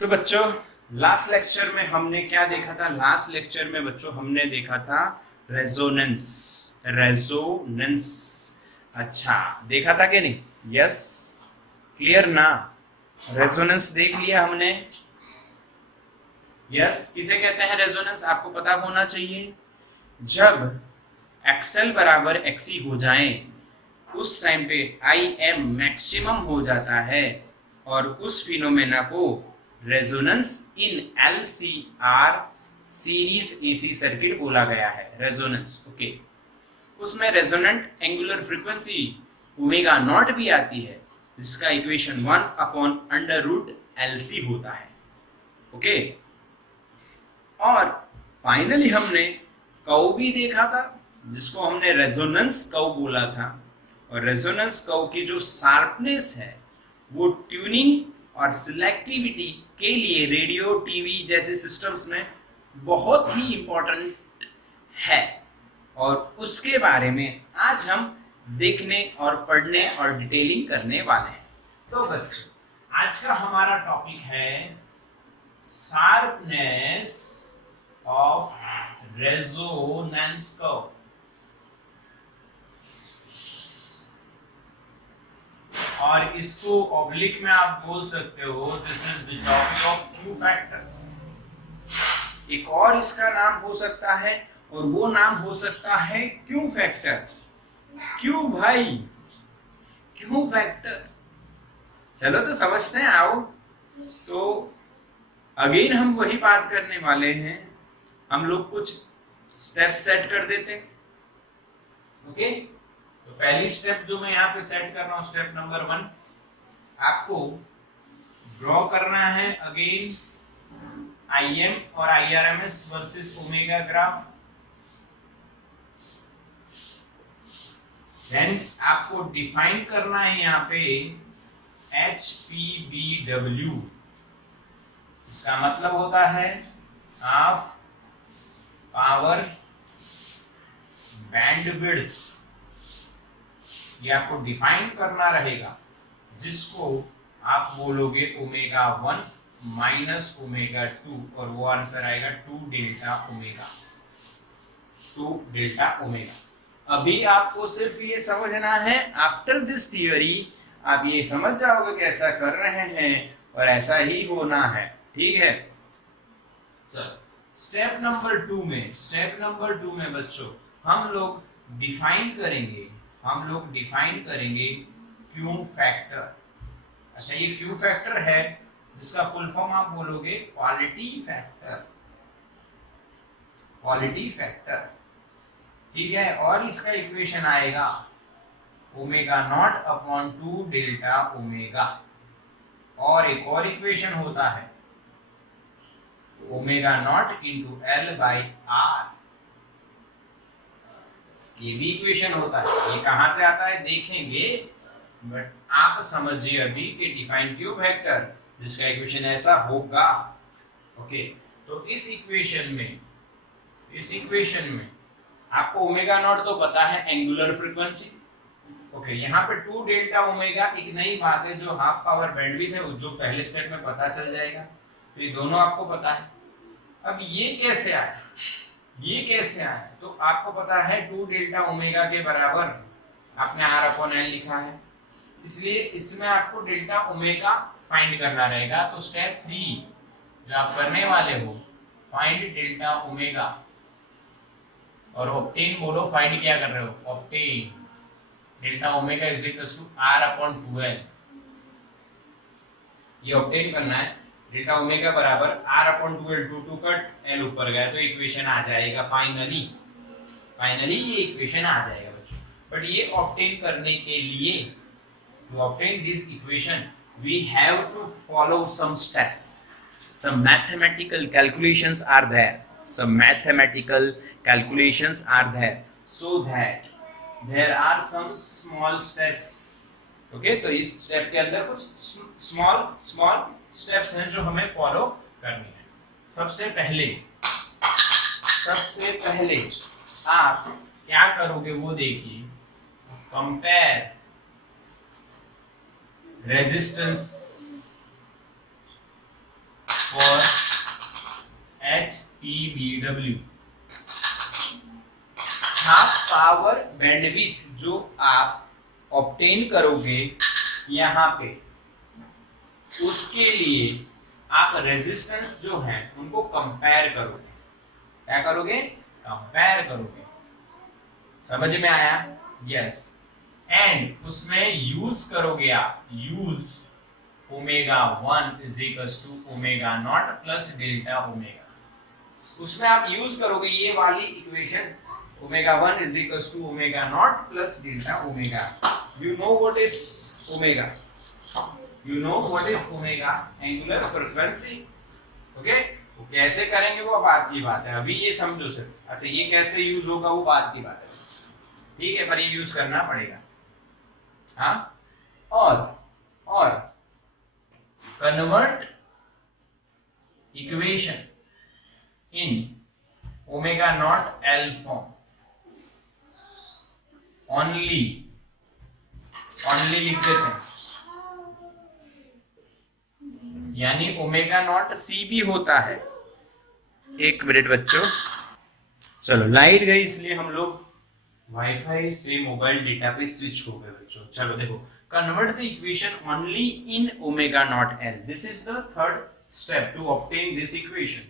तो बच्चों last lecture में हमने क्या देखा था? लास्ट लेक्चर में बच्चों हमने देखा था रेजोनेंस। रेजोनेंस अच्छा देखा था कि नहीं? यस, क्लियर ना? रेजोनेंस देख लिया हमने। यस, किसे कहते हैं रेजोनेंस? आपको पता होना चाहिए। जब एक्सएल बराबर एक्सी हो जाए उस टाइम पे आई एम मैक्सिमम हो जाता है और उस फिनोमेना को resonance in LCR series AC circuit बोला गया है। Resonance okay. उसमें resonant angular frequency omega naught भी आती है जिसका इक्वेशन 1/√LC होता है। ओके। और फाइनली हमने कर्व भी देखा था जिसको हमने रेजोनेंस कर्व बोला था। और रेजोनेंस कर्व की जो शार्पनेस है वो ट्यूनिंग और सिलेक्टिविटी के लिए रेडियो टीवी जैसे सिस्टम्स में बहुत ही इंपॉर्टेंट है। और उसके बारे में आज हम देखने और पढ़ने और डिटेलिंग करने वाले हैं। तो बच्चों आज का हमारा टॉपिक है शार्पनेस ऑफ रेजोनेंस कर्व। और इसको ऑब्लिक में आप बोल सकते हो this is the topic of Q factor. एक और इसका नाम हो सकता है और वो नाम हो सकता है क्यू फैक्टर। क्यू भाई, क्यू फैक्टर। चलो तो समझते हैं, आओ। तो अगेन हम वही बात करने वाले हैं। हम लोग कुछ स्टेप सेट कर देते हैं। ओके। तो पहली स्टेप जो मैं यहाँ पे सेट कर रहा हूँ, स्टेप नंबर 1, आपको ड्रॉ करना है अगेन IM और IRMS versus omega graph. Then आपको डिफाइन करना है यहाँ पे HPBW। इसका मतलब होता है हाफ पावर बैंडविड्थ। ये आपको डिफाइन करना रहेगा जिसको आप बोलोगे ओमेगा 1 माइनस ओमेगा 2 और वो आंसर आएगा 2 डेल्टा ओमेगा। 2 delta omega. अभी आपको सिर्फ ये समझना है, आफ्टर दिस थियोरी आप ये समझ जाओगे कि ऐसा कर रहे हैं और ऐसा ही होना है। ठीक है। स्टेप नंबर 2 में बच्चों हम लोग डिफाइन करेंगे क्यू फैक्टर। अच्छा, ये क्यू फैक्टर है जिसका फुल फॉर्म आप बोलोगे क्वालिटी फैक्टर। ठीक है। और इसका इक्वेशन आएगा omega naught upon 2 delta omega. और एक और इक्वेशन होता है omega naught into L by R। ये भी इक्वेशन होता है। ये कहां से आता है देखेंगे, बट आप समझिए अभी कि डिफाइन क्यू फैक्टर जिसका इक्वेशन ऐसा होगा। ओके। तो इस इक्वेशन में आपको ओमेगा नॉट तो पता है, एंगुलर फ्रीक्वेंसी। ओके। यहाँ पे 2 डेल्टा ओमेगा एक नई बात है जो हाफ पावर बैंडविड्थ है, जो पहले स्टेप में पता चल जाएगा। तो ये दोनों आपको पता है। अब ये कैसे आया? तो आपको पता है 2 डेल्टा ओमेगा के बराबर आपने R/L लिखा है, इसलिए इसमें आपको डेल्टा ओमेगा फाइंड करना रहेगा। तो स्टेप 3 जो आप करने वाले हो, फाइंड डेल्टा ओमेगा। और ऑब्टेन बोलो, फाइंड क्या कर रहे हो? Obtain delta omega is equals to R/12L। ये ऑब्टेन करना है। डेल्टा ओमेगा बराबर R/12L। 2 कट L ऊपर गया तो इक्वेशन आ जाएगा। फाइनली ये इक्वेशन आ जाएगा बच्चों। बट ये ऑब्टेन करने के लिए, to obtain this equation we have to follow some steps. Some mathematical calculations are there. So that there are some small steps. Okay, तो इस स्टेप के अंदर कुछ स्मॉल स्टेप्स हैं जो हमें फॉलो करनी है। सबसे पहले आप क्या करोगे वो देखिए। Compare resistance for HPBW, half power bandwidth जो आप ऑब्टेन करोगे यहाँ पे, उसके लिए आप रेजिस्टेंस जो है उनको कंपेयर करोगे। क्या करोगे? कंपेयर करोगे। समझ में आया? यस। एंड उसमें यूज करोगे आप, use omega 1 is equals to omega naught plus delta omega. उसमें आप यूज करोगे ये वाली equation, omega 1 is equals to omega naught plus delta omega. You know what is omega, you know what is omega, angular frequency, okay? वो कैसे करेंगे वो बात की बात है, अभी ये समझो सिर्फ। अच्छा ये कैसे यूज होगा वो बात की बात है, ठीक है, पर ये यूज करना पड़ेगा। हाँ, और convert equation in omega naught L form, only लिख देते हैं, यानी ओमेगा नॉट सी भी होता है। एक मिनट बच्चों, चलो लाइट गई इसलिए हम लोग वाईफाई से मोबाइल डेटा पे स्विच हो गए बच्चों। चलो देखो, convert the equation only in omega naught L, this is the third step to obtain this equation.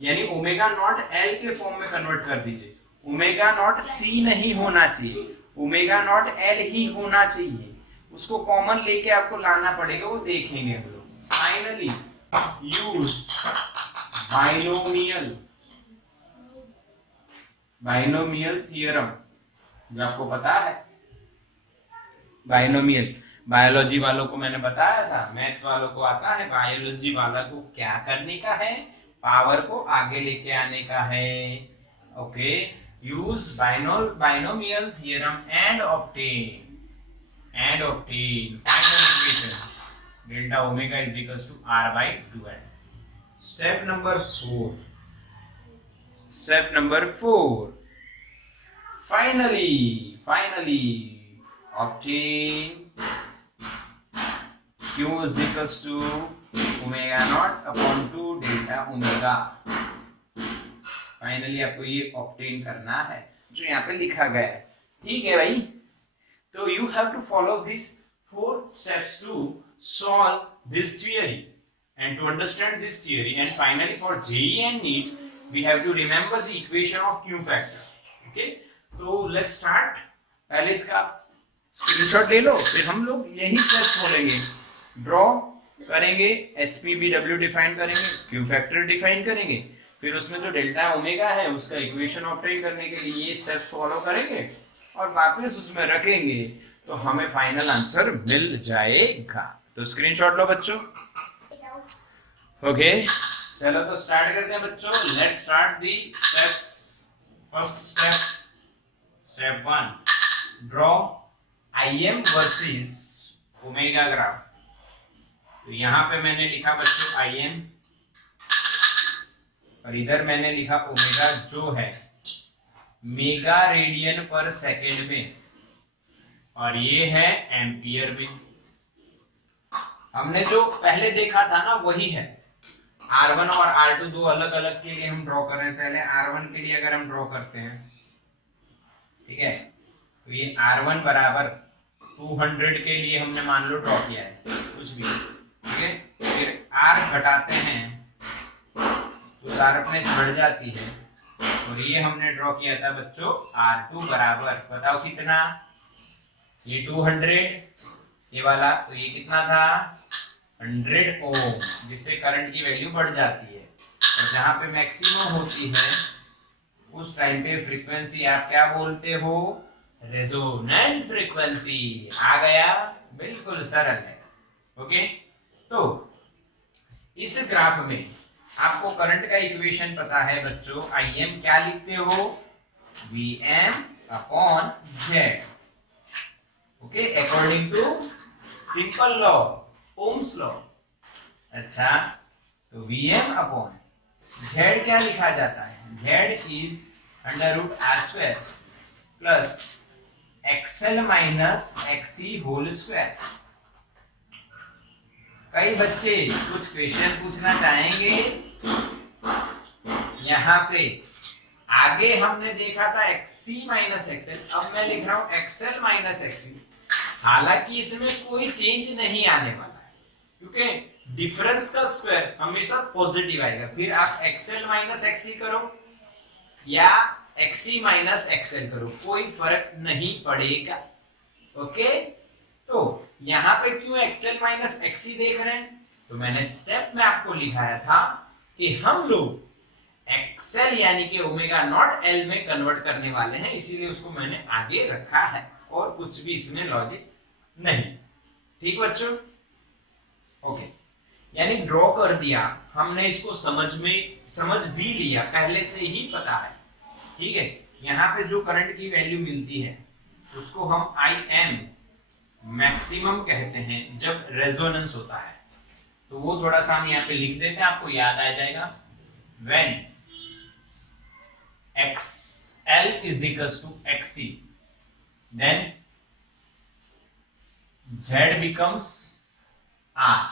यानी ओमेगा नॉट एल के फॉर्म में कन्वर्ट कर दीजिए। ओमेगा नॉट सी नहीं होना चाहिए, ओमेगा नॉट एल ही होना चाहिए। उसको कॉमन लेके आपको लाना पड़ेगा, वो देखेंगे हम लोग। Finally, use binomial theorem, जो आपको पता है बाइनोमियल, बायोलॉजी वालों को मैंने बताया था, मैथ्स वालों को आता है, बायोलॉजी वाला को क्या करने का है, पावर को आगे लेके आने का है। Okay, use binomial theorem and obtain final equation delta omega is equals to r by 2n. Step number 4, finally obtain q is equals to omega naught upon 2 delta omega। Finally आपको ये obtain करना है जो यहाँ पे लिखा गया है, ठीक है भाई। तो you have to follow this 4 steps to solve this theory and to understand this theory, and finally for JEE and NEET we have to remember the equation of Q factor, okay? तो let's start। पहले इसका screenshot ले लो, फिर हम लोग यही steps बोलेंगे, draw करेंगे, HPBW डिफाइन करेंगे, Q फैक्टर डिफाइन करेंगे, फिर उसमें जो डेल्टा ओमेगा है उसका इक्वेशन ऑब्टेन करने के लिए ये स्टेप्स फॉलो करेंगे और वापस उसमें रखेंगे, तो हमें फाइनल आंसर मिल जाएगा। तो स्क्रीनशॉट लो बच्चों। ओके, चलो तो स्टार्ट करते हैं बच्चों। Let's start the steps. First step, step 1, draw IM versus omega graph. तो यहाँ पे मैंने लिखा बच्चों IM और इधर मैंने लिखा ओमेगा जो है मेगा रेडियन पर सेकेंड में, और ये है एम्पियर में। हमने जो पहले देखा था ना वही है। R1 और R2 दो अलग अलग के लिए हम ड्रॉ कर रहे हैं। पहले R1 के लिए अगर हम ड्रॉ करते हैं, ठीक है, तो ये R1 बराबर 200 के लिए हमने मान लो ड्रॉ किया है, कुछ भी, ठीक है। फिर R घटाते हैं तो शार्पनेस बढ़ जाती है, और ये हमने ड्रॉ किया था बच्चों R2 बराबर, बताओ कितना, ये 200, ये वाला, तो ये कितना था 100 ओम, जिससे करंट की वैल्यू बढ़ जाती है। और जहां पे मैक्सिमम होती है उस टाइम पे फ्रीक्वेंसी आप क्या बोलते हो, रेजोनेंट फ्रीक्वेंसी। आ गया, बिल्कुल सरल है। ओके, तो इस ग्राफ में आपको करंट का इक्वेशन पता है बच्चों, IM क्या लिखते हो, VM upon Z। Okay, according to simple law, Ohm's law. अच्छा, तो VM अपॉन Z क्या लिखा जाता है, Z is √R² plus XL minus XC whole square. कई बच्चे कुछ क्वेश्चन पूछना चाहेंगे। यहाँ पे आगे हमने देखा था XC माइनस XL, अब मैं लिख रहा हूं XL माइनस XC। हालांकि इसमें कोई चेंज नहीं आने वाला है क्योंकि डिफरेंस का स्क्वायर हमेशा पॉजिटिव आएगा। फिर आप XL माइनस XC करो या XC माइनस XL करो, कोई फर्क नहीं पड़ेगा। ओके, तो यहाँ पे क्यों XL माइनस XC देख रहे हैं, तो मैंने स्टेप में आपको लिखाया था कि हम लोग XL यानी कि ओमेगा नॉट L में कन्वर्ट करने वाले हैं, इसीलिए उसको मैंने आगे रखा है और कुछ भी इसमें लॉजिक नहीं। ठीक बच्चों, ओके, यानी ड्रॉ कर दिया हमने, इसको समझ भी लिया, पहले से ही पता है। ठीक है, यहाँ पे जो करंट की वैल्यू मिलती है उसको हम IM मैक्सिमम कहते हैं जब रेजोनेंस होता है। तो वो थोड़ा सा हम यहाँ पे लिख देते हैं, आपको याद आ जाएगा। When XL is equals to XC, then Z becomes R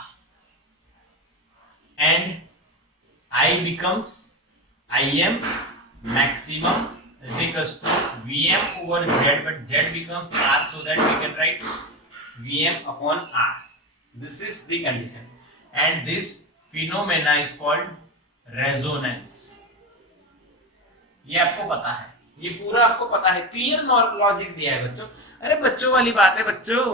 and I becomes IM maximum is equals to VM over Z, but Z becomes R, so that we can write VM upon R. This is the condition and this phenomena is called resonance. ये आपको पता है, ये पूरा आपको पता है, clear logic दिया है बच्चों। अरे बच्चों वाली बात है बच्चों,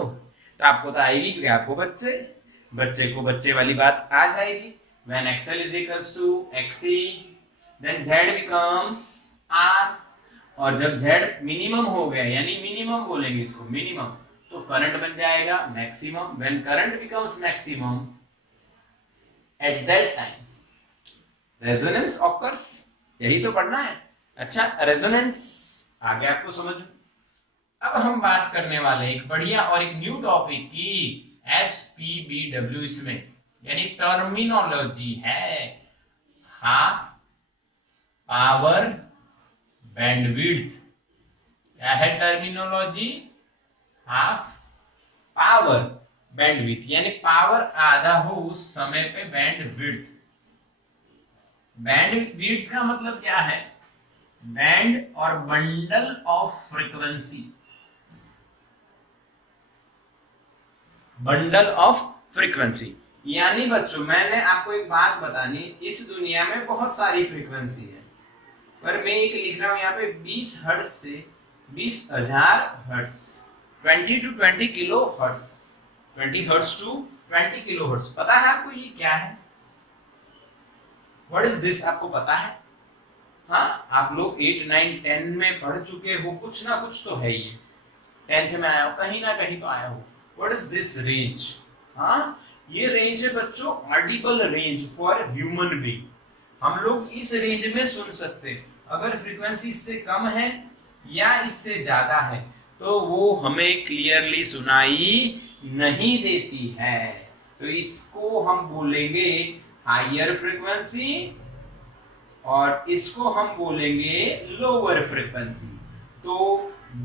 तो आपको तो आएगी क्योंकि आपको बच्चे को बच्चे वाली बात आ जाएगी। When XL is equals to XC, then Z becomes R, और जब Z मिनिमम हो गया, यानी मिनिमम बोलेंगे इसको, मिनिमम, तो करंट बन जाएगा maximum. When current becomes maximum, at that time resonance occurs, यही तो पढ़ना है। अच्छा, रेजोनेंस आ गया आपको समझ में। अब हम बात करने वाले एक बढ़िया और एक न्यू टॉपिक की, HPBW इसमें, यानी टर्मिनोलॉजी है हाफ पावर बैंडविड्थ। क्या है टर्मिनोलॉजी? हाफ पावर बैंडविड्थ, यानी पावर आधा हो उस समय पे बैंडविड्थ। बैंडविड्थ का मतलब क्या है? बैंड और bundle of frequency, bundle of frequency. यानी बच्चों मैंने आपको एक बात बतानी, इस दुनिया में बहुत सारी फ्रीक्वेंसी है, पर मैं एक लिख रहा हूं यहाँ पे 20 हर्ट्ज से 20,000 hertz, 20 to 20 kilohertz, 20 hertz to 20 kilohertz. पता है आपको ये क्या है? What is this? आपको पता है? हाँ, आप लोग 8, 9, 10 में पढ़ चुके हो, कुछ ना कुछ तो है ये, 10th में आया हो, कहीं ना कहीं तो आया हो। What is this range? हाँ, ये रेंज है बच्चों Audible range for human being. हम लोग इस रेंज में सुन सकते हैं। अगर फ्रीक्वेंसी इससे कम है या इससे ज्यादा है तो वो हमें क्लियरली सुनाई नहीं देती है, तो इसको हम बोलेंगे हायर फ्रीक्वेंसी और इसको हम बोलेंगे लोअर फ्रीक्वेंसी। तो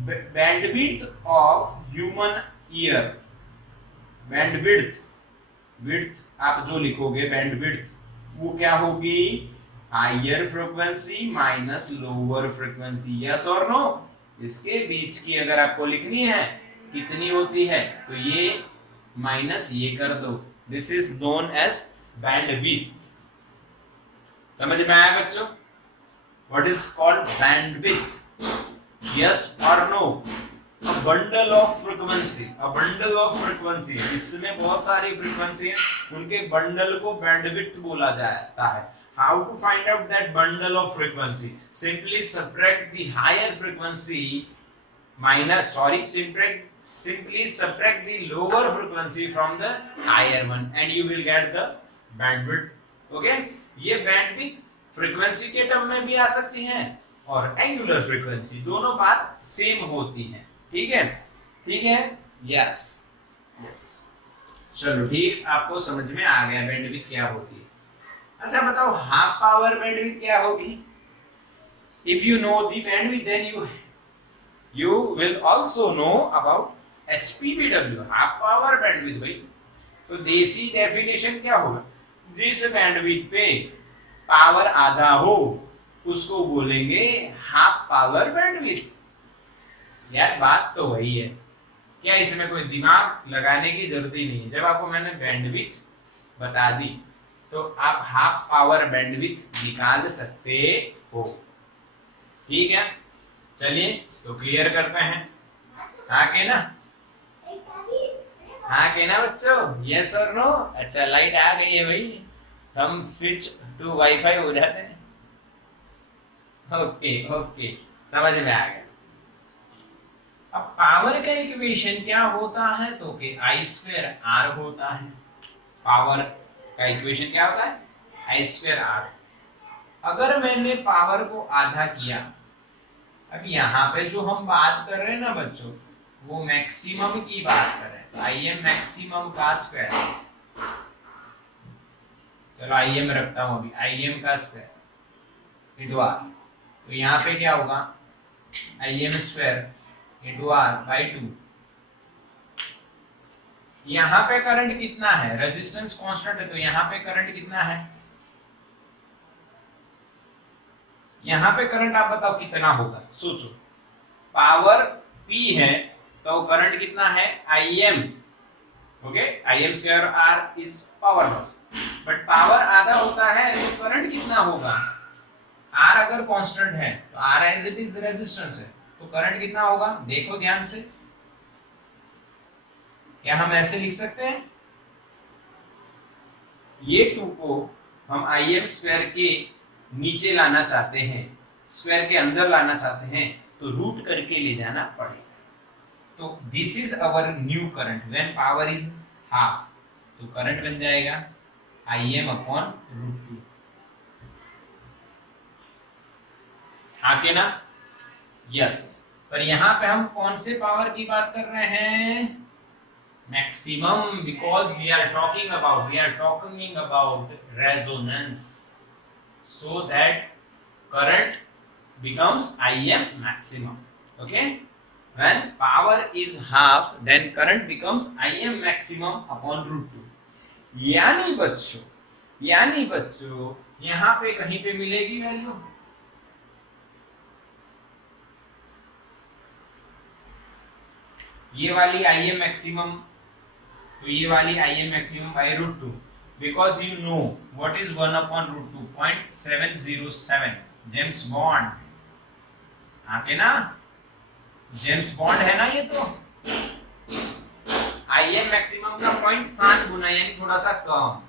bandwidth of human ear, bandwidth, width आप जो लिखोगे बैंडविड्थ, वो क्या होगी? Higher frequency minus lower frequency. Yes और नो? इसके बीच की अगर आपको लिखनी है कितनी होती है तो ये माइनस ये कर दो। This is known as bandwidth. समझ में आया बच्चों? What is called bandwidth? Yes और no? A bundle of frequency, a bundle of frequency, इसमें बहुत सारी फ्रीक्वेंसी है, उनके बंडल को बैंडविड्थ बोला जाता है। How to find out that bundle of frequency? Simply subtract the higher frequency minus, simply subtract the lower frequency from the higher one and you will get the bandwidth. Okay? ये bandwidth frequency के term में भी आ सकती हैं और angular frequency, दोनों बात same होती है। ठीक है? ठीक है? यस यस, चलो ठीक, आपको समझ में आ गया बैंडविड्थ क्या होती है। अच्छा बताओ हाफ पावर बैंडविड्थ क्या होगी? If you know the bandwidth then you will also know about HPBW, half power bandwidth. भाई तो देसी डेफिनेशन क्या होगा, जिस बैंडविड्थ पे पावर आधा हो उसको बोलेंगे हाफ पावर बैंडविड्थ। यार बात तो वही है, क्या इसमें कोई दिमाग लगाने की जरूरत ही नहीं है। जब आपको मैंने बैंडविड्थ बता दी तो आप हाफ पावर बैंडविड्थ निकाल सकते हो। ठीक है, चलिए तो क्लियर करते हैं। हाँ के ना, हाँ के ना बच्चों, यस और नो। अच्छा लाइट आ गई है भाई, हम स्विच टू वाईफाई हो जाते हैं। ओके ओके, समझ में आ गया। अब पावर का इक्वेशन क्या होता है, तो कि आई स्क्वायर आर होता है। पावर का इक्वेशन क्या होता है, आई स्क्वायर आर। अगर मैंने पावर को आधा किया, अब यहाँ पे जो हम बात कर रहे हैं ना बच्चों, वो मैक्सिमम की बात कर रहे हैं। तो आई एम मैक्सिमम का स्क्वायर, चलो आई एम रखता हूं अभी, आई एम का स्क्वायर इंटू आर। तो यहाँ पे क्या होगा, I M square into R by 2। यहाँ पे करंट कितना है, रेजिस्टेंस कांस्टेंट है, तो यहाँ पे करंट कितना है, यहाँ पे करंट आप बताओ कितना होगा, सोचो। पावर P है तो करंट कितना है, I M. Okay, I M square R is power loss. But power आधा होता है तो करंट कितना होगा, आर अगर कांस्टेंट है तो R as it is resistance है, तो करंट कितना होगा, देखो ध्यान से। क्या हम ऐसे लिख सकते हैं, ये 2 को हम आई एम स्क्वायर के नीचे लाना चाहते हैं, स्क्वायर के अंदर लाना चाहते हैं, तो रूट करके ले जाना पड़ेगा। तो this is our new current when power is half. तो करंट बन जाएगा आई एम अपॉन रूट 2। आके ना, यस। पर यहां पे हम कौन से पावर की बात कर रहे हैं, maximum, because we are talking about resonance, so that current becomes Im maximum. Okay, when power is half then current becomes Im maximum upon root 2। यानी बच्चों यहां पे कहीं पे मिलेगी वैल्यू, ये वाली Im maximum, तो ये वाली Im maximum by root 2, because you know what is 1 upon root 2, 0.707 James bond. आके ना, जेम्स बॉन्ड है ना ये, तो Im मैक्सिमम का 0.7 गुना यानी थोड़ा सा कम,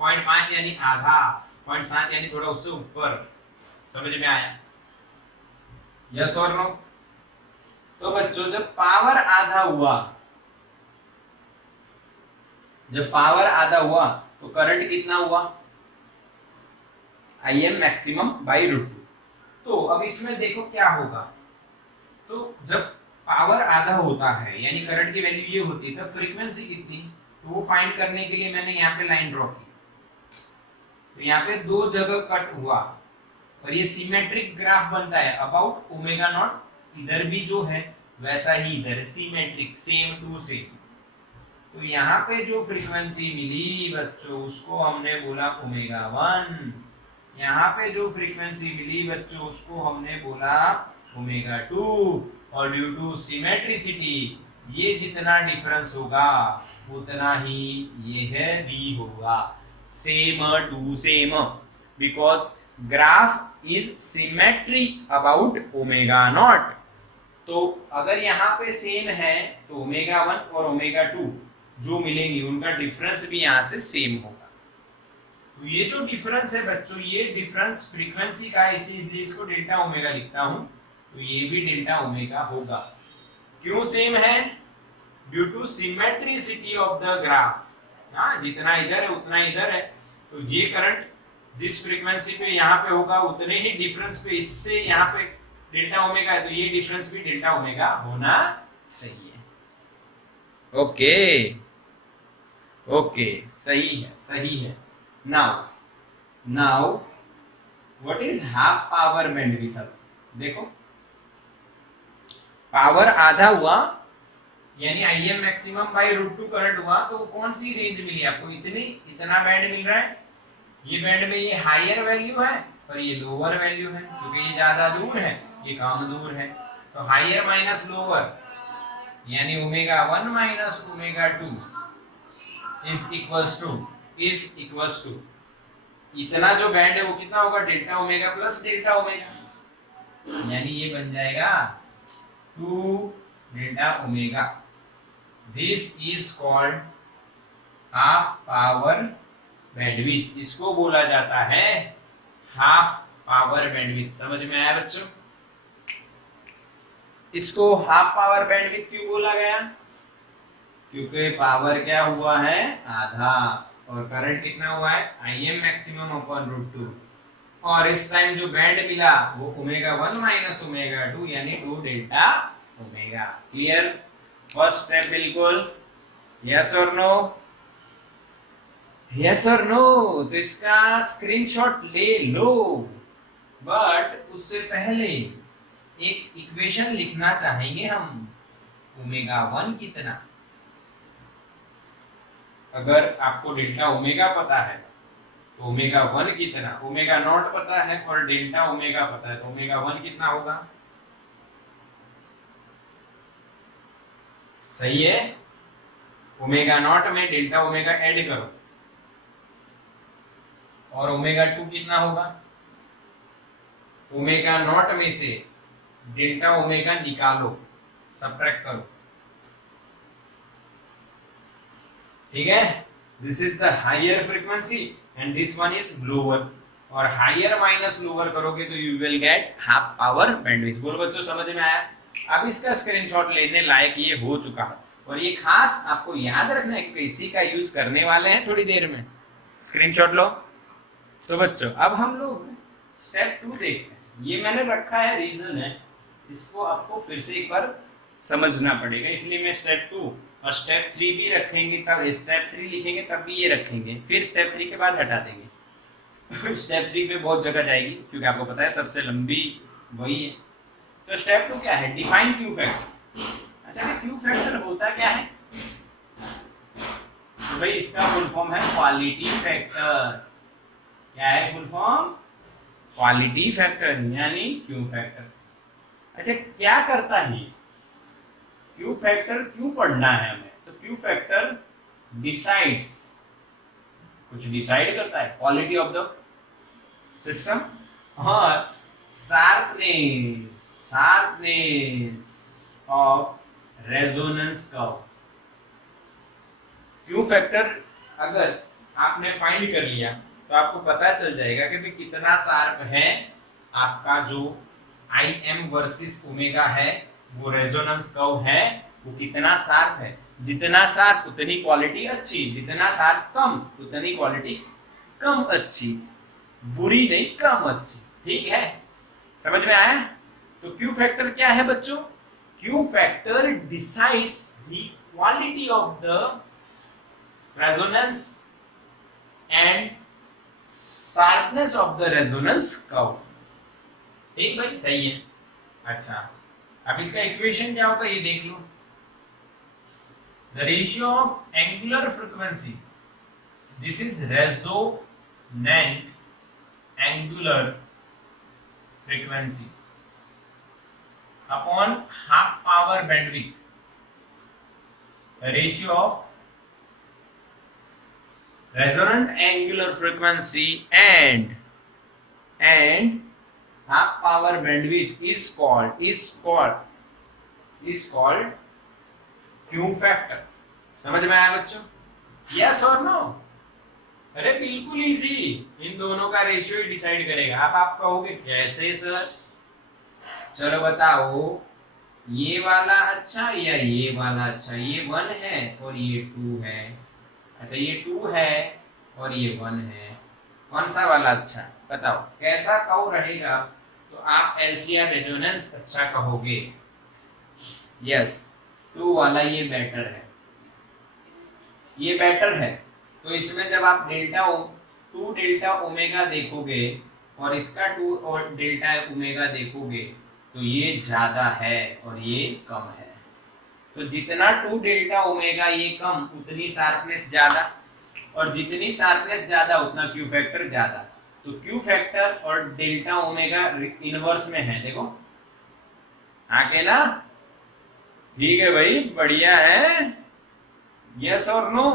0.5 यानी आधा, 0.7 यानी थोड़ा उससे ऊपर। समझ में आया, यस और नो। तो बच्चों जब पावर आधा हुआ तो करंट कितना हुआ, I M maximum by root 2। तो अब इसमें देखो क्या होगा, तो जब पावर आधा होता है यानी करंट की वैल्यू ये होती है, तब फ्रीक्वेंसी कितनी, तो वो फाइंड करने के लिए मैंने यहाँ पे लाइन ड्रॉ की। तो यहाँ पे 2 जगह कट हुआ और ये सिमेट्रिक ग्राफ बनता है अबाउट ओमेगा नॉट। इधर भी जो है वैसा ही इधर है, सिमेट्रिक, सेम टू सेम। तो यहाँ पे जो फ्रीक्वेंसी मिली बच्चों उसको हमने बोला ओमेगा 1, यहाँ पे जो फ्रीक्वेंसी मिली बच्चों उसको हमने बोला ओमेगा 2, और ड्यू टू सिमेट्रिसिटी ये जितना डिफरेंस होगा उतना ही ये है भी होगा, same to same, because graph is symmetry about omega naught. तो अगर यहाँ पे सेम है तो ओमेगा 1 और ओमेगा 2 जो मिलेंगे उनका डिफरेंस भी यहाँ से सेम होगा। तो ये जो डिफरेंस है बच्चों, ये डिफरेंस फ्रीक्वेंसी का है, इसलिए इसको डेल्टा ओमेगा लिखता हूं। तो ये भी डेल्टा ओमेगा होगा। क्यों सेम है, due to symmetricity of the graph. हाँ, जितना इधर है उतना इधर है, तो ये करंट जिस फ्रीक्वेंसी पे यहाँ पे होगा उतने ही डिफरेंस पे इससे यहाँ पे डेल्टा ओमेगा है, तो ये डिफरेंस भी डेल्टा ओमेगा होना चाहिए। ओके ओके, सही है। Now what is half power bandwidth. देखो पावर आधा हुआ यानी I M maximum by root two current हुआ, तो कौन सी रेंज मिली आपको? इतना बैंड मिल रहा है। ये बैंड में ये हायर वैल्यू है और ये लोअर वैल्यू है, क्योंकि ये ज्यादा दूर है, ये कम दूर है। तो हायर माइनस लोअर यानी omega 1 minus omega 2 is equals to इतना जो बैंड है वो कितना होगा? Delta omega plus delta omega, यानी ये बन जाएगा 2 delta omega. This is called half power bandwidth. इसको बोला जाता है हाफ पावर बैंडविड्थ। समझ में आया बच्चों? इसको हाफ पावर बैंडविड्थ क्यों बोला गया? क्योंकि पावर क्या हुआ है? आधा, और करंट कितना हुआ है? I M maximum upon root two, और इस टाइम जो बैंड मिला वो ओमेगा 1 माइनस ओमेगा 2 यानी 2 delta omega. Clear? First step बिल्कुल यस और नो? यस और नो? तो इसका स्क्रीनशॉट ले लो, बट उससे पहले एक इक्वेशन लिखना चाहेंगे हम। ओमेगा 1 कितना? अगर आपको डेल्टा ओमेगा पता है तो ओमेगा 1 कितना? ओमेगा नॉट पता है और डेल्टा ओमेगा पता है, तो ओमेगा 1 कितना होगा? सही है? ओमेगा नॉट में डेल्टा ओमेगा ऐड करो, और ओमेगा 2 कितना होगा? ओमेगा नॉट में से डेल्टा ओमेगा निकालो, सबट्रैक्ट करो। ठीक है? This is the higher frequency and this one is lower, और हायर माइनस लोअर करोगे तो you will get half power bandwidth. बोलो बच्चों, समझ में आया? अब इसका स्क्रीनशॉट लेने लायक ये हो चुका है, और ये खास आपको याद रखना है कि इसी का यूज करने वाले हैं थोड़ी देर में। स्क्रीनशॉट लो। तो बच्चों अब हम लोग स्टेप 2 देखते हैं। ये मैंने रखा है, रीजन है, इसको आपको फिर से एक बार समझना पड़ेगा, इसलिए मैं स्टेप 2 और स्टेप 3 भी रखेंगे, तब स्टेप 3 लिखेंगे तब भी ये रखेंगे, फिर स्टेप 3 के बाद हटा देंगे। स्टेप 3 पे बहुत जगह जाएगी, क्योंकि आपको पता है सबसे लंबी वही है। तो स्टेप 2 क्या है? Define Q factor. अच्छा, क्यू फैक्टर होता क्या है? तो भाई इसका फुल फॉर्म है क्वालिटी फैक्टर। क्या है फुल फॉर्म? क्वालिटी फैक्टर, यानी क्यू फैक्टर। अच्छा, क्या करता है क्यू फैक्टर? क्यों पढ़ना है हमें? तो क्यू फैक्टर डिसाइड्स, कुछ डिसाइड करता है, क्वालिटी ऑफ द सिस्टम और sharpness of resonance curve. Q factor अगर आपने फाइंड कर लिया तो आपको पता चल जाएगा कि भाई कितना शार्प है आपका जो आई एम वर्सेस ओमेगा है, वो रेजोनेंस कर्व है, वो कितना शार्प है। जितना शार्प उतनी क्वालिटी अच्छी, जितना शार्प कम उतनी क्वालिटी कम अच्छी, बुरी नहीं कम अच्छी। ठीक है? समझ में आया? तो क्यू फैक्टर क्या है बच्चों? Q factor decides the quality of the resonance and sharpness of the resonance curve. ठीक भाई, सही है। अच्छा, अब इसका इक्वेशन क्या होगा ये देख लो। The ratio of angular frequency, this is resonant angular frequency upon half power bandwidth. Ratio of resonant angular frequency and half power bandwidth is called Q factor। समझ में आया बच्चों? यस और नो? अरे बिल्कुल इजी, इन दोनों का रेशियो ही decide करेगा। अब आप कहोगे कैसे सर? चलो बताओ, ये वाला अच्छा या ये वाला अच्छा? ये 1 है और ये 2 है। अच्छा, ये 2 है और ये 1 है, कौन सा वाला अच्छा? बताओ कैसा कर्व रहेगा तो आप एलसीआर रेजोनेंस अच्छा कहोगे। यस, 2 वाला ये बेटर है, ये बेटर है। तो इसमें जब आप टू डेल्टा ओमेगा देखोगे और इसका 2 और डेल्टा ओमेगा देखोगे तो ये ज्यादा है और ये कम है। तो जितना 2 डेल्टा ओमेगा ये कम उतनी शार्पनेस ज्यादा, और जितनी शार्पनेस ज्यादा उतना क्यू फैक्टर ज्यादा। तो क्यू फैक्टर और डेल्टा ओमेगा इनवर्स में है, देखो आके ना। ठीक है भाई, बढ़िया है। यस और नो?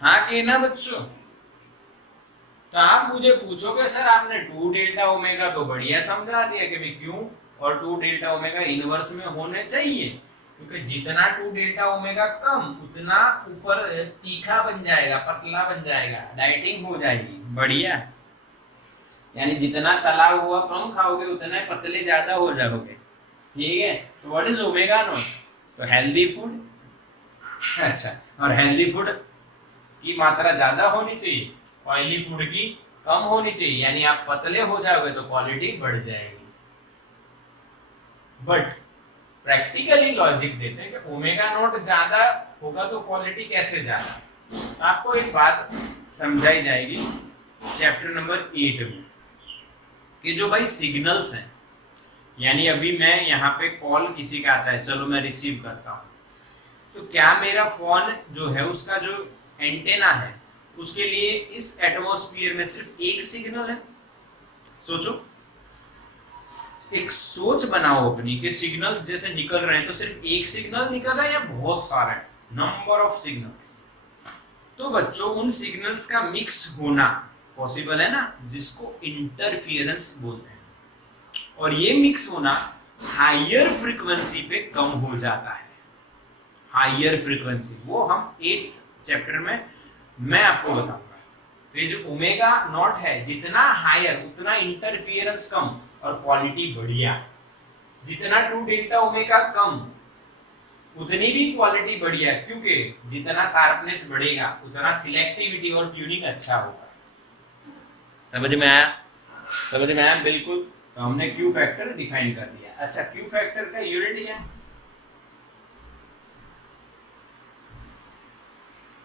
हाँ के ना बच्चों? तो आप मुझे पूछोगे सर आपने 2 डेल्टा ओमेगा तो बढ़िया समझा दिया कि भाई क्यों, और 2 डेल्टा ओमेगा इनवर्स में होने चाहिए, क्योंकि जितना 2 डेल्टा ओमेगा कम उतना ऊपर तीखा बन जाएगा, पतला बन जाएगा, डाइटिंग हो जाएगी। बढ़िया, यानी जितना तला हुआ कम खाओगे उतना पतले ज्यादा हो जाओगे। ठीक है, तो व्हाट इज ओमेगा नॉट? तो हेल्दी फूड। अच्छा, और हेल्दी फूड की मात्रा ज्यादा होनी चाहिए, ऑयली फूड की कम होनी चाहिए, यानी आप पतले हो जाओगे तो क्वालिटी बढ़ जाएगी। बट प्रैक्टिकली लॉजिक देते हैं कि ओमेगा नॉट ज्यादा होगा तो क्वालिटी कैसे ज्यादा। आपको एक बात समझाई जाएगी चैप्टर नंबर 8 में, कि जो भाई सिग्नल्स हैं, यानी अभी मैं यहाँ पे कॉल किसी का आता है, चलो मैं रिसीव करता हूँ, तो क्या मेरा फोन जो है उसका जो एंटेना है उसके लिए इस एटमॉस्फेयर में सिर्फ एक सिग्नल है? सोचो, एक सोच बनाओ अपनी कि सिग्नल्स जैसे निकल रहे हैं तो सिर्फ एक सिग्नल निकल रहा है या बहुत सारे, नंबर ऑफ सिग्नल्स। तो बच्चों उन सिग्नल्स का मिक्स होना पॉसिबल है ना, जिसको इंटरफियरेंस बोलते हैं। और ये मिक्स होना हायर फ्रीक्वेंसी पे कम हो जाता है। हायर फ्रीक्वेंसी वो हम 8th चैप्टर में मैं आपको बताऊंगा। तो ये जो ओमेगा नॉट है, जितना हायर उतना इंटरफियरेंस कम और क्वालिटी बढ़िया। जितना 2 डेल्टा ओमेगा कम उतनी भी क्वालिटी बढ़िया, क्योंकि जितना शार्पनेस बढ़ेगा उतना सिलेक्टिविटी और ट्यूनिंग अच्छा होगा। समझ में आया? समझ में आया बिल्कुल। तो हमने क्यू फैक्टर डिफाइन कर दिया। अच्छा, क्यू फैक्टर का यूनिट क्या है?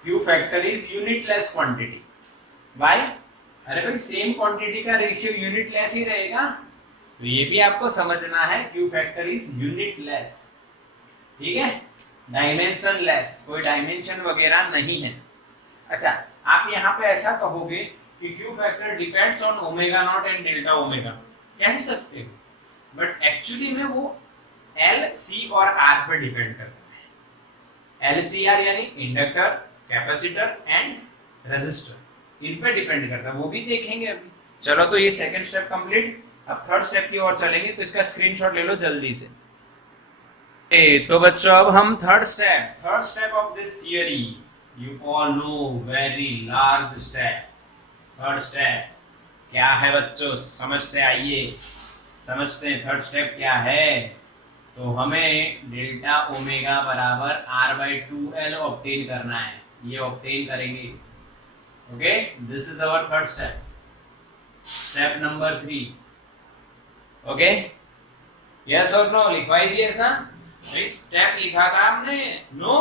Q factor is unitless quantity. Why? अरे भाई सेम क्वांटिटी का रेशियो यूनिटलेस ही रहेगा, तो ये भी आपको समझना है। क्यू फैक्टर इज यूनिटलेस, ठीक है, डायमेंशनलेस, कोई डायमेंशन वगैरह नहीं है। अच्छा, आप यहाँ पे ऐसा कहोगे कि Q factor depends on omega naught and delta omega, कह सकते हो, बट एक्चुअली में वो एल, सी और आर पर डिपेंड करता है। एल, सी, आर यानी इंडक्टर, कैपेसिटर एंड रेजिस्टर, इन पे डिपेंड करता है, वो भी देखेंगे अभी। चलो, तो ये सेकंड स्टेप कंप्लीट। अब थर्ड स्टेप की ओर चलेंगे, तो इसका स्क्रीनशॉट ले लो जल्दी से। तो बच्चों अब हम third step of this theory, you all know, very large step. Third step क्या है बच्चों? समझते आइए, समझते हैं थर्ड स्टेप क्या है। तो हमें डेल्टा ओमेगा बराबर R/2L ऑब्टेन करना है, ये ऑब्टेन करेंगे। Okay, this is our third step, step number 3। Okay, yes और नो? लिखवाई दिए ऐसा स्टेप लिखा था आपने? नो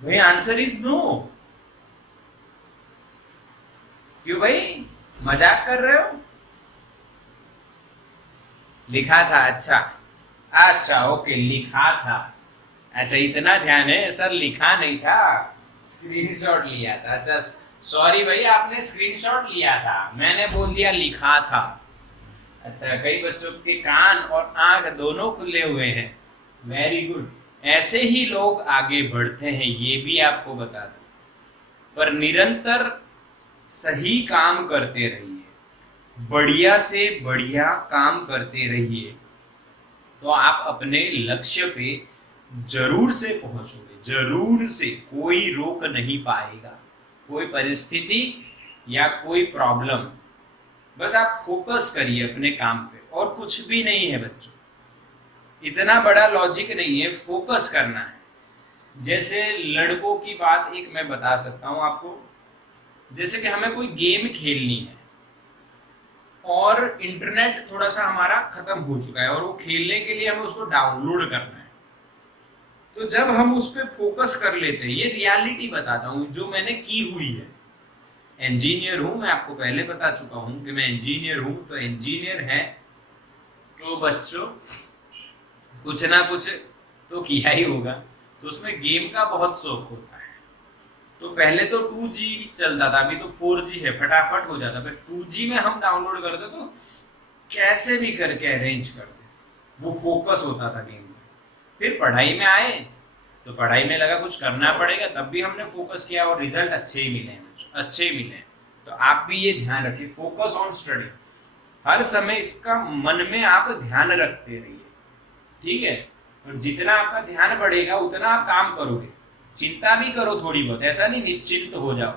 भाई, आंसर इज नो। क्यों भाई, मजाक कर रहे हो? लिखा था? अच्छा अच्छा, ओके, लिखा था। अच्छा, इतना ध्यान है सर, लिखा नहीं था, स्क्रीनशॉट लिया था। अच्छा सॉरी भाई, आपने स्क्रीनशॉट लिया था, मैंने बोल दिया लिखा था। अच्छा, कई बच्चों के कान और आंख दोनों खुले हुए हैं, वेरी गुड। ऐसे ही लोग आगे बढ़ते हैं, ये भी आपको बता दूं। पर निरंतर सही काम करते रहिए, बढ़िया से बढ़िया काम करते रहिए, तो आप अपने लक्ष्य पे जरूर से पहुंचोगे, जरूर से। कोई रोक नहीं पाएगा, कोई परिस्थिति या कोई प्रॉब्लम। बस आप फोकस करिए अपने काम पे, और कुछ भी नहीं है बच्चों, इतना बड़ा लॉजिक नहीं है, फोकस करना है। जैसे लड़कों की बात एक मैं बता सकता हूं आपको, जैसे कि हमें कोई गेम खेलनी है और इंटरनेट थोड़ा सा हमारा खत्म हो चुका है, और वो खेलने के लिए हमें उसको डाउनलोड करना है। तो जब हम उस पर फोकस कर लेते हैं, ये रियलिटी बताता हूँ जो मैंने की हुई है। इंजीनियर हूं मैं, आपको पहले बता चुका हूं कि मैं इंजीनियर हूं। तो इंजीनियर है तो बच्चों कुछ ना कुछ तो किया ही होगा। तो उसमें गेम का बहुत शौक होता है। तो पहले तो 2G चलता था, अभी तो 4G है, फटाफट हो जाता। फिर 2G में हम डाउनलोड करते तो कैसे भी करके अरेंज करते, वो फोकस होता था गेम में। फिर पढ़ाई में आए तो पढ़ाई में लगा कुछ करना पड़ेगा, तब भी हमने फोकस किया और रिजल्ट अच्छे ही मिले, अच्छे ही मिले। तो आप भी ये ध्यान रखिए, फोकस ऑन स्टडी, हर समय इसका मन में आप ध्यान रखते रहिए, ठीक है। और जितना आपका ध्यान बढ़ेगा उतना आप काम करोगे। चिंता भी करो थोड़ी बहुत, ऐसा नहीं निश्चिंत हो जाओ,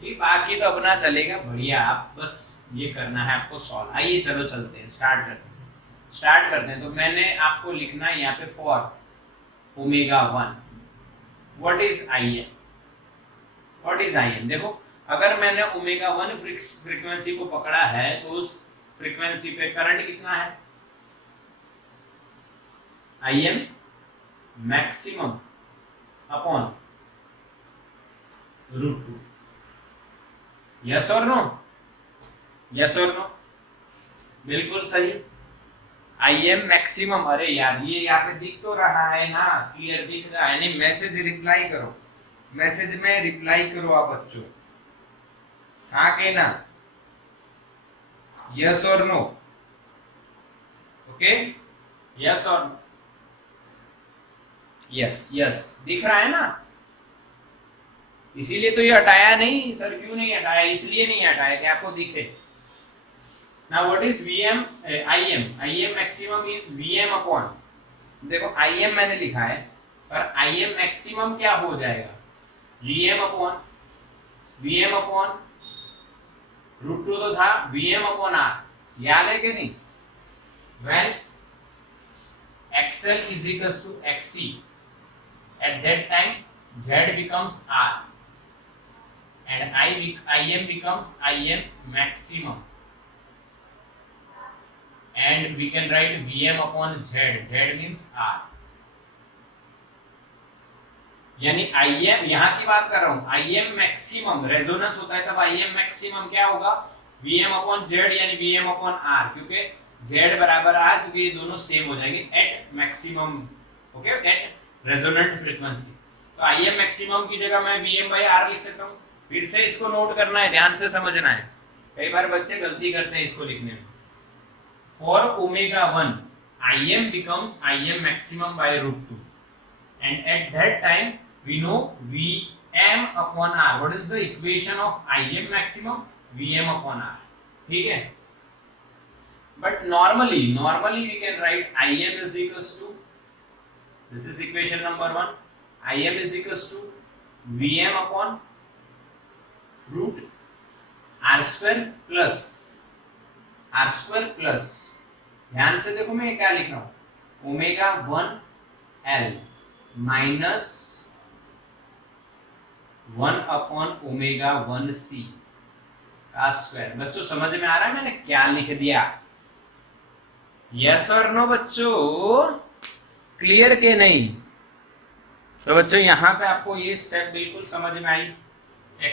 ये बाकी तो अपना चलेगा बढ़िया। आप बस ये करना है आपको सॉल्व। आइए चलो चलते हैं, स्टार्ट करते हैं। तो मैंने आपको लिखना है यहाँ पे for omega 1 what is I am, what is I am. देखो अगर मैंने ओमेगा 1 फ्रीक्वेंसी को पकड़ा है तो उस फ्रीक्वेंसी पे करंट कितना है, I M maximum upon √2। Yes और नो, यस और नो, बिल्कुल सही। आई एम मैक्सिमम, अरे यार ये यहाँ पे दिख तो रहा है ना, क्लियर दिख रहा है। नहीं मैसेज रिप्लाई करो, मैसेज में रिप्लाई करो आप बच्चों, हाँ के ना, यस और नो, ओके, यस और नो, यस यस दिख रहा है ना। इसीलिए तो ये हटाया नहीं सर, क्यों नहीं हटाया, इसलिए नहीं हटाया कि आपको दिखे। Now what is VM, IM maximum is VM upon, देखो IM मैंने लिखा है पर IM maximum क्या हो जाएगा, VM upon √2 तो था, VM upon R, याद है कि नहीं। When XL is equals to XC, at that time Z becomes R and IM becomes IM maximum, and we can write VM upon Z, Z means R। यानी IM यहाँ की बात कर रहा हूँ, IM मैक्सिमम रेजोनेंस होता है तब IM मैक्सिमम क्या होगा, VM upon Z यानी VM upon R, क्योंकि Z बराबर R, क्योंकि ये दोनों सेम हो जाएंगे at maximum, okay, at resonant frequency. तो IM मैक्सिमम की जगह मैं VM by R लिख सकता हूँ। फिर से इसको नोट करना है, ध्यान से समझना है, कई बार बच्चे गलती करते हैं इसको लिखने में। For omega 1, IM becomes IM maximum by √2, and at that time we know VM upon R. What is the equation of IM maximum? VM upon R. ठीक है? But normally we can write IM is equals to, this is equation number 1. IM is equals to VM upon root R square plus ध्यान से देखो मैं क्या लिख रहा हूं, omega 1L minus 1 upon omega 1C का स्क्वायर। बच्चों समझ में आ रहा है मैंने क्या लिख दिया, यस और नो बच्चों, क्लियर के नहीं। तो बच्चों यहाँ पे आपको ये स्टेप बिल्कुल समझ में आई।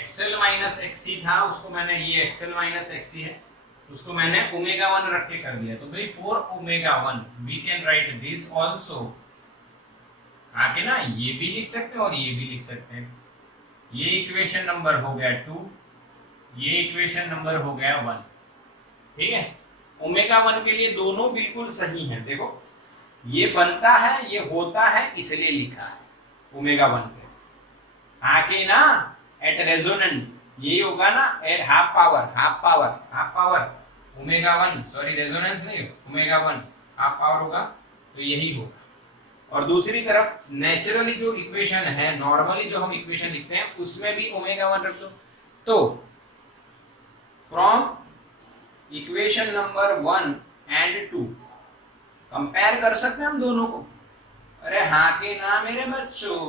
XL माइनस XC था, उसको मैंने, ये XL माइनस XC है, उसको मैंने ओमेगा 1 रख के कर दिया। तो भाई for omega 1 we can write this also, आगे ना ये भी लिख सकते हैं और ये भी लिख सकते हैं। ये इक्वेशन नंबर हो गया 2, ये इक्वेशन नंबर हो गया 1, ठीक है। ओमेगा 1 के लिए दोनों बिल्कुल सही हैं। देखो ये बनता है, ये होता है, इसलिए लिखा है ओमेगा 1 पे, आगे ना एट रेजोनेंट ये होगा ना, at half power omega 1, sorry resonance नहीं, ओमेगा 1 हाफ पावर होगा, तो यही होगा। और दूसरी तरफ नेचुरली जो इक्वेशन है, नॉर्मली जो हम इक्वेशन लिखते हैं उसमें भी ओमेगा 1 रख दो। तो from equation number 1 and 2 compare कर सकते हैं हम दोनों को, अरे हाँ के ना मेरे बच्चों,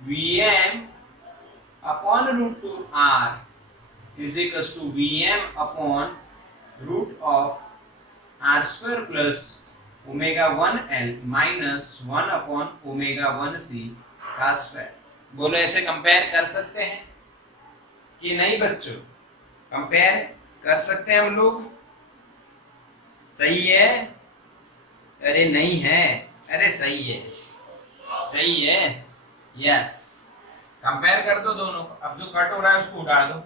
Vm upon √2 R is equals to Vm upon root of R square plus omega 1L minus 1 upon omega 1C का स्क्वायर। बोलो ऐसे कंपेयर कर सकते हैं कि नहीं बच्चों, कंपेयर कर सकते हैं हम लोग, सही है। अरे नहीं है, अरे सही है, सही है, यस। कंपेयर कर दो दोनों को। अब जो कट हो रहा है उसको उठा दो,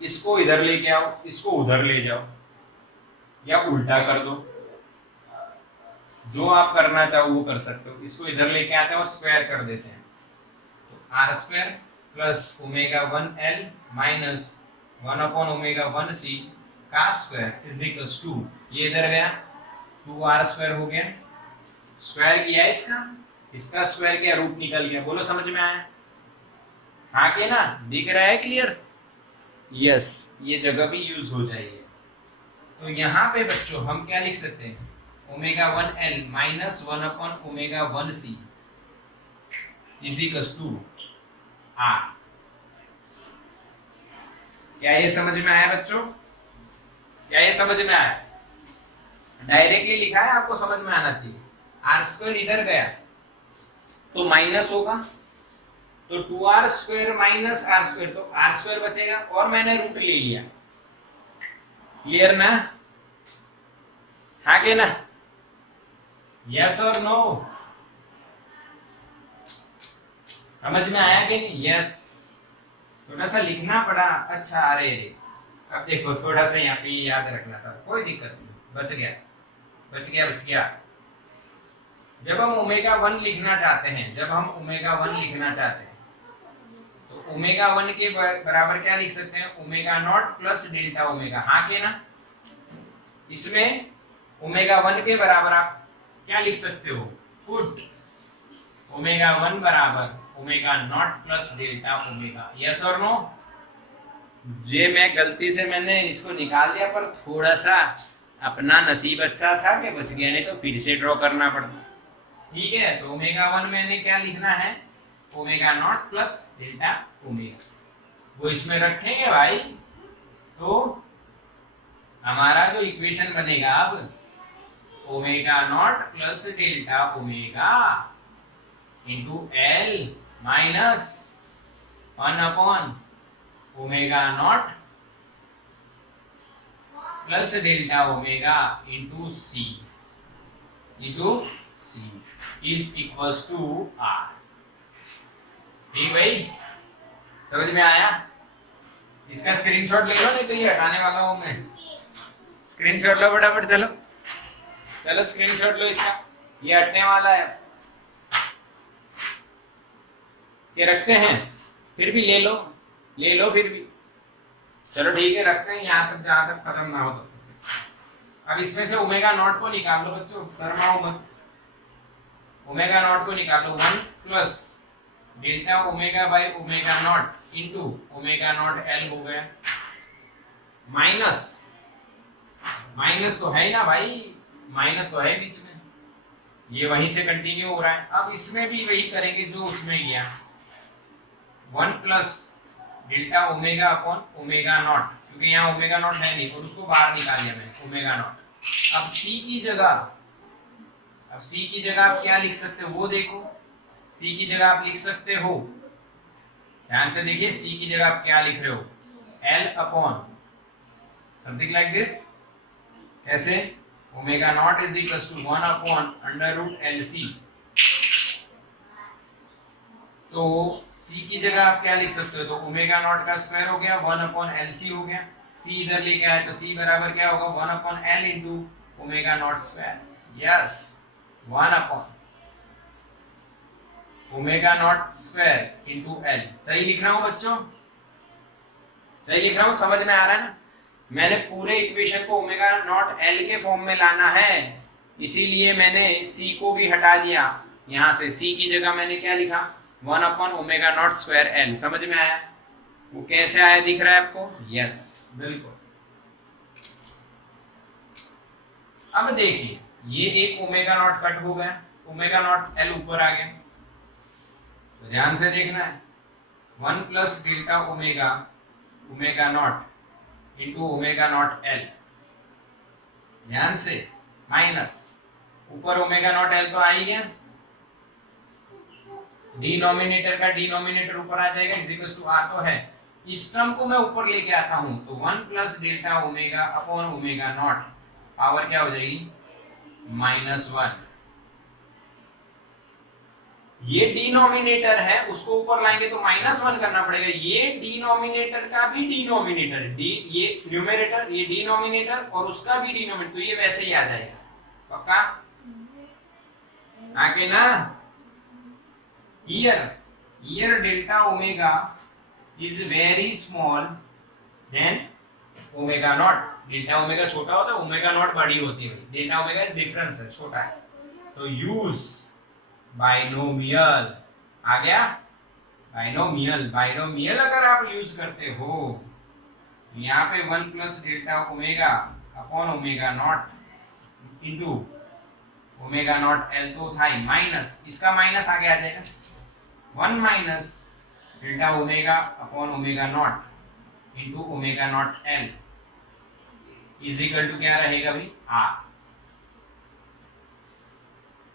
इसको इधर लेके आओ, इसको उधर ले जाओ, या उल्टा कर दो, जो आप करना चाहो वो कर सकते हो। इसको इधर लेके आते हैं और स्क्वायर कर देते हैं, तो R square plus omega 1L minus 1/ओमेगा 1C का स्क्वायर इज इक्वल्स टू, ये इधर गया 2r² हो गया, स्क्वायर किया इसका, इसका स्क्वायर किया, रूट निकल गया। बोलो समझ में आया? हाँ के ना? दिख रहा है क्लियर? यस, ये जगह भी यूज हो जाएगी। तो यहाँ पे बच्चों हम क्या लिख सकते हैं, ओमेगा 1L माइनस 1/ओमेगा 1C is equals to R। क्या ये समझ में आया बच्चों? क्या ये समझ में आया? डायरेक्टली लिखा है, आपको समझ में आना चाहिए। r² इधर गया तो माइनस होगा, तो 2r² माइनस r², तो r² बचेगा और मैंने रूट ले लिया। क्लियर ना? हाँ के ना? यस और नो? समझ में आया कि नहीं? यस। थोड़ा सा लिखना पड़ा, अच्छा। अरे अब देखो, थोड़ा सा यहाँ पे याद रखना था, कोई दिक्कत नहीं, बच गया बच गया बच गया। जब हम ओमेगा 1 लिखना चाहते हैं, जब हम ओमेगा 1 लिखना चाहते हैं, तो ओमेगा 1 के बराबर क्या लिख सकते हैं, omega naught plus delta omega. हाँ के ना? इसमें ओमेगा 1 के बराबर आप क्या लिख सकते हो, पुट ओमेगा 1 बराबर omega naught plus delta omega. Yes और नो? ये मैं गलती से मैंने इसको निकाल दिया, पर थोड़ा सा अपना नसीब अच्छा था कि बच गया, नहीं तो फिर से ड्रॉ करना पड़ता। ठीक है, तो ओमेगा 1 मैंने क्या लिखना है, omega naught plus delta omega, वो इसमें रखेंगे भाई, तो हमारा जो इक्वेशन बनेगा अब, omega naught plus delta omega into L minus 1/ओमेगा naught plus delta omega into C is equals to R। ठीक भाई, समझ में आया? इसका स्क्रीनशॉट ले लो, नहीं तो ये हटाने वाला हूं मैं। स्क्रीनशॉट लो फटाफट, चलो चलो स्क्रीनशॉट लो इसका, ये हटने वाला है। ये रखते हैं, फिर भी ले लो फिर भी। चलो ठीक है, रखते हैं यहाँ तक, जहां तक खत्म ना हो तो। अब इसमें से ओमेगा नॉट को निकाल लो बच्चों, शर्माओ मत। ओमेगा नॉट को निकालो, 1 plus delta omega by omega naught into omega naught L हो गया, माइनस माइनस तो है ही ना भाई, माइनस तो है बीच में, ये वहीं से कंटिन्यू हो रहा है। अब इसमें भी वही करेंगे जो उसमें गया, 1 plus delta omega upon omega not, क्योंकि यहाँ ओमेगा नॉट है नहीं और उसको बाहर निकाल लिया मैंने, ओमेगा नॉट। अब C की जगह आप क्या लिख सकते हो वो देखो। C की जगह आप लिख सकते हो, ध्यान से देखिए, C की जगह आप क्या लिख रहे हो, L upon something like this. कैसे? Omega naught is equal to 1 upon under root LC। तो C की जगह आप क्या लिख सकते हो, तो ओमेगा नॉट का स्क्वायर हो गया, 1 अपॉन LC हो गया। C इधर लेके आए तो C बराबर क्या होगा, 1 upon L into omega not square. Yes, 1 upon omega not square into L। सही लिख रहा हूं बच्चों? सही लिख रहा हूं? समझ में आ रहा है ना? मैंने पूरे इक्वेशन को ओमेगा नॉट L के फॉर्म में लाना है, इसीलिए मैंने C को भी हटा दिया यहाँ से। C की जगह मैंने क्या लिखा, 1 upon omega not square L। समझ में आया? वो कैसे आया, दिख रहा है आपको? यस, बिल्कुल। अब देखिए, ये एक ओमेगा नॉट कट हो गया, ओमेगा नॉट L ऊपर आ गया, तो ध्यान से देखना है, 1 plus delta omega naught into omega naught L, ध्यान से, माइनस ऊपर ओमेगा नॉट L तो आ ही गया, डिनोमिनेटर का डिनोमिनेटर ऊपर आ जाएगा, इज इक्वल टू R तो है। इस टर्म को मैं ऊपर लेके आता हूं, तो 1 plus delta omega upon omega not power क्या हो जाएगी -1। ये डिनोमिनेटर है, उसको ऊपर लाएंगे तो -1 करना पड़ेगा। ये डिनोमिनेटर का भी डिनोमिनेटर, ये न्यूमरेटर, ये डिनोमिनेटर और उसका भी डिनोमिनेटर, तो ये वैसे ही आ जाएगा। पक्का? आगे ना, here delta omega is very small then omega naught। Delta omega छोटा होता है, ओमेगा नॉट बड़ी होती है। डेल्टा ओमेगा डिफरेंस है, छोटा है। तो यूज बाइनोमियल आ गया। बाइनोमियल अगर आप यूज करते हो, यहाँ पे 1 plus delta omega upon omega naught into omega naught L तो था ही, माइनस इसका माइनस आगे आ जाएगा 1 minus delta omega upon omega naught into omega naught L is equal to क्या रहेगा भाई आर।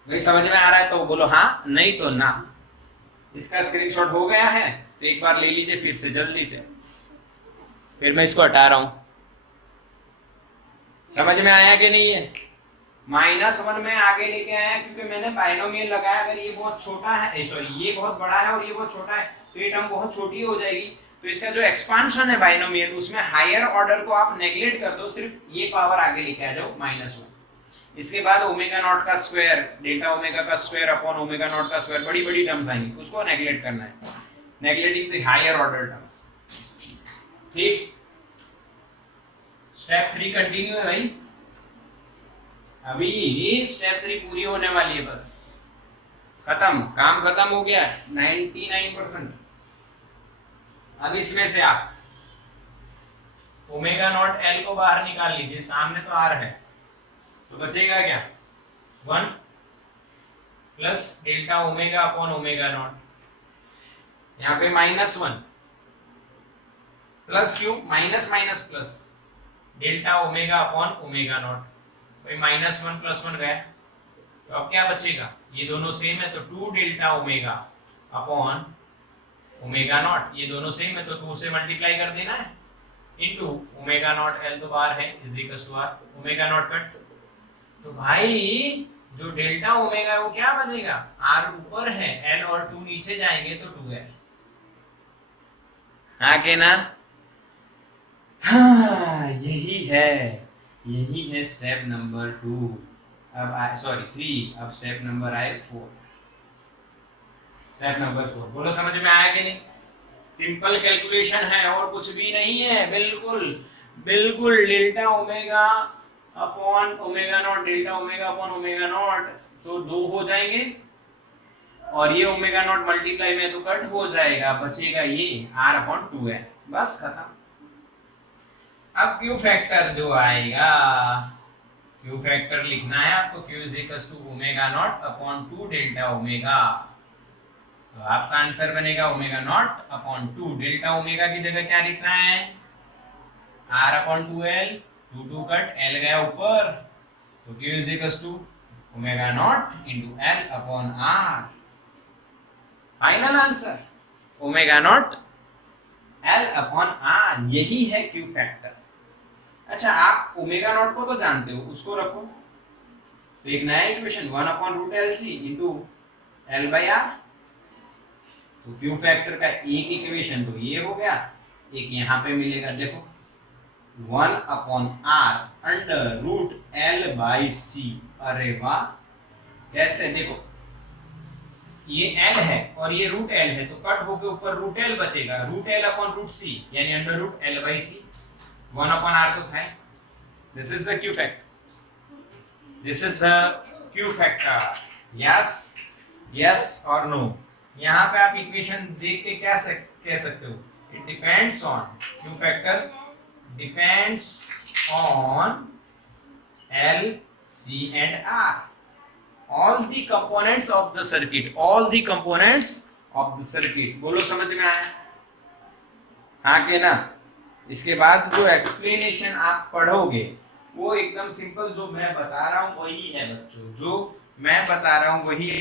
भाई समझ में आ रहा है तो बोलो हाँ, नहीं तो ना। इसका स्क्रीनशॉट हो गया है तो एक बार ले लीजिए फिर से जल्दी से, फिर मैं इसको हटा रहा हूं। समझ में आया कि नहीं है? -1 में आगे लेके आया क्योंकि मैंने बाइनोमियल लगाया। अगर ये बहुत छोटा है, सॉरी ये बहुत बड़ा है और ये बहुत छोटा है, तो ये टर्म बहुत छोटी हो जाएगी। तो इसका जो एक्सपांशन है बाइनोमियल, उसमें हायर ऑर्डर को आप नेग्लेक्ट कर दो, सिर्फ ये पावर आगे लेके आ जाओ -1। इसके बाद ओमेगा नॉट का स्क्वायर, डेल्टा ओमेगा का स्क्वायर अपॉन ओमेगा नॉट का स्क्वायर, बड़ी बड़ी टर्म्स आएंगी, उसको नेग्लेक्ट करना है, neglecting the higher order terms. ठीक, स्टेप 3 कंटिन्यू है भाई। अभी स्टेप 3 पूरी होने वाली है, बस खत्म, काम खत्म हो गया 99%। अब इसमें से आप ओमेगा नॉट एल को बाहर निकाल लीजिए, सामने तो आर है, तो बचेगा क्या 1 plus delta omega upon omega not, यहाँ पे -1 प्लस क्यों, minus minus plus delta omega upon omega not. भाई -1 प्लस 1 गया, तो अब क्या बचेगा, ये दोनों सेम है तो 2 delta omega upon omega not, ये दोनों सेम है तो 2 से मल्टीप्लाई कर देना है, इनटू ओमेगा नॉट एल तो बाहर है, is equal to R, omega naught cut. तो भाई जो डेल्टा ओमेगा है वो क्या बनेगा, आर ऊपर है, एल और 2 नीचे जाएंगे तो 2l। आगे ना, हाँ यही है स्टेप नंबर 2। अब सॉरी 3, अब स्टेप नंबर आए 4। स्टेप नंबर 4 बोलो समझ में आया कि नहीं? सिंपल कैलकुलेशन है और कुछ भी नहीं है, बिल्कुल delta omega upon omega not, delta omega upon omega naught तो 2 हो जाएंगे, और ये ओमेगा नॉट मल्टीप्लाई में तो कट हो जाएगा, बचेगा ये r अपॉन 2 है, बस खत्म। अब क्यू फैक्टर जो आएगा, क्यू फैक्टर लिखना है आपको, q is equal to omega naught upon 2 delta omega. तो आपका आंसर बनेगा omega naught upon 2, delta omega की जगह क्या लिखना है r upon 2l, 2 cut l गया ऊपर, तो q is equal to omega naught into l upon r। Final answer omega naught l upon r, यही है क्यू फैक्टर। अच्छा, आप ओमेगा नॉट को तो जानते हो, उसको रखो, तो एक नया equation 1 upon root L C into L by R. तो क्यू फैक्टर का एक इक्वेशन तो ये हो गया, एक यहाँ पे मिलेगा, देखो 1 upon R under root L by C. अरे वाह, कैसे, देखो ये एल है और ये रूट एल है, तो कट होके ऊपर रूट एल बचेगा, root L upon root C यानी under root L by C. 1 upon R तो है। This is the Q factor, this is the Q factor. Yes और नो। यहाँ पे आप इक्वेशन देख के क्या कह सकते हो, it depends on, Q factor depends on L C and R, all the components of the circuit, all the components of the circuit। बोलो समझ में आया? हाँ के ना? इसके बाद जो एक्सप्लेनेशन आप पढ़ोगे वो एकदम सिंपल, जो मैं बता रहा हूँ वही है बच्चों, जो मैं बता रहा हूँ वही है।